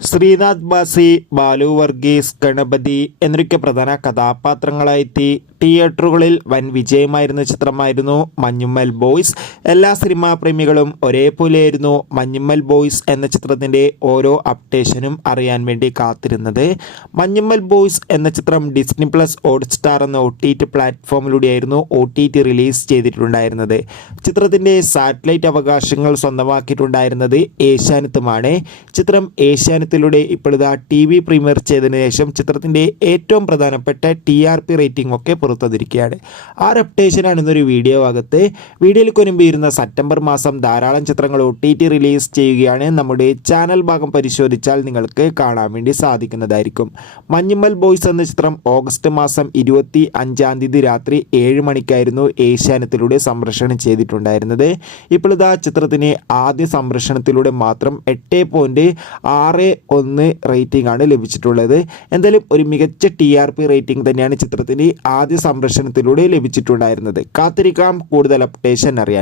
ശ്രീനാഥ് ബാസി, ബാലു വർഗീസ്, ഗണപതി എന്നൊക്കെ പ്രധാന കഥാപാത്രങ്ങളായെത്തി തിയേറ്ററുകളിൽ വൻ വിജയമായിരുന്ന ചിത്രമായിരുന്നു മഞ്ഞുമ്മൽ ബോയ്സ്. എല്ലാ സിനിമാ പ്രേമികളും ഒരേപോലെയായിരുന്നു മഞ്ഞുമ്മൽ ബോയ്സ് എന്ന ചിത്രത്തിൻ്റെ ഓരോ അപ്ഡേഷനും അറിയാൻ വേണ്ടി കാത്തിരുന്നത്. മഞ്ഞുമ്മൽ ബോയ്സ് എന്ന ചിത്രം ഡിസ്നി പ്ലസ് ഹോട്ട്സ്റ്റാർ എന്ന OTT പ്ലാറ്റ്ഫോമിലൂടെയായിരുന്നു OTT റിലീസ് ചെയ്തിട്ടുണ്ടായിരുന്നത്. ചിത്രത്തിൻ്റെ സാറ്റലൈറ്റ് അവകാശങ്ങൾ സ്വന്തമാക്കിയിട്ടുണ്ടായിരുന്നത് ഏഷ്യാനെറ്റുമാണ്. ചിത്രം ഏഷ്യാനെറ്റിലൂടെ ഇപ്പോഴിതാ TV പ്രീമിയർ ചെയ്തതിനു ശേഷം ചിത്രത്തിൻ്റെ ഏറ്റവും പ്രധാനപ്പെട്ട TRP റേറ്റിംഗ് ഒക്കെ പുറത്തുവന്നിരിക്കുകയാണ്. ആ ഒരു അപ്ഡേഷനാണ് ഇന്നൊരു വീഡിയോ ഭാഗത്ത്. വീഡിയോയിൽ കൊനുമ്പിയിരുന്ന സെപ്റ്റംബർ മാസം ധാരാളം ചിത്രങ്ങൾ OTT റിലീസ് ചെയ്യുകയാണ്. നമ്മുടെ ചാനൽ ഭാഗം പരിശോധിച്ചാൽ നിങ്ങൾക്ക് കാണാൻ വേണ്ടി സാധിക്കുന്നതായിരിക്കും. മഞ്ഞുമ്മൽ ബോയ്സ് എന്ന ചിത്രം ഓഗസ്റ്റ് മാസം 25-ാം തീയതി രാത്രി 7 മണിക്കായിരുന്നു ഏഷ്യാനെറ്റിലൂടെ സംപ്രേഷണം ചെയ്തിട്ടുണ്ടായിരുന്നത്. ഇപ്പോഴിതാ ചിത്രത്തിന് ആദ്യ സംപ്രേഷണത്തിലൂടെ മാത്രം 8.61 റേറ്റിംഗ് ആണ് ലഭിച്ചിട്ടുള്ളത്. എന്തായാലും ഒരു മികച്ച TRP റേറ്റിംഗ് തന്നെയാണ് ചിത്രത്തിന് ആദ്യ സംപ്രേഷണത്തിലൂടെ ലഭിച്ചിട്ടുണ്ടായിരുന്നത്. കാത്തിരിക്കാം കൂടുതൽ അപ്ഡേഷൻ അറിയാൻ.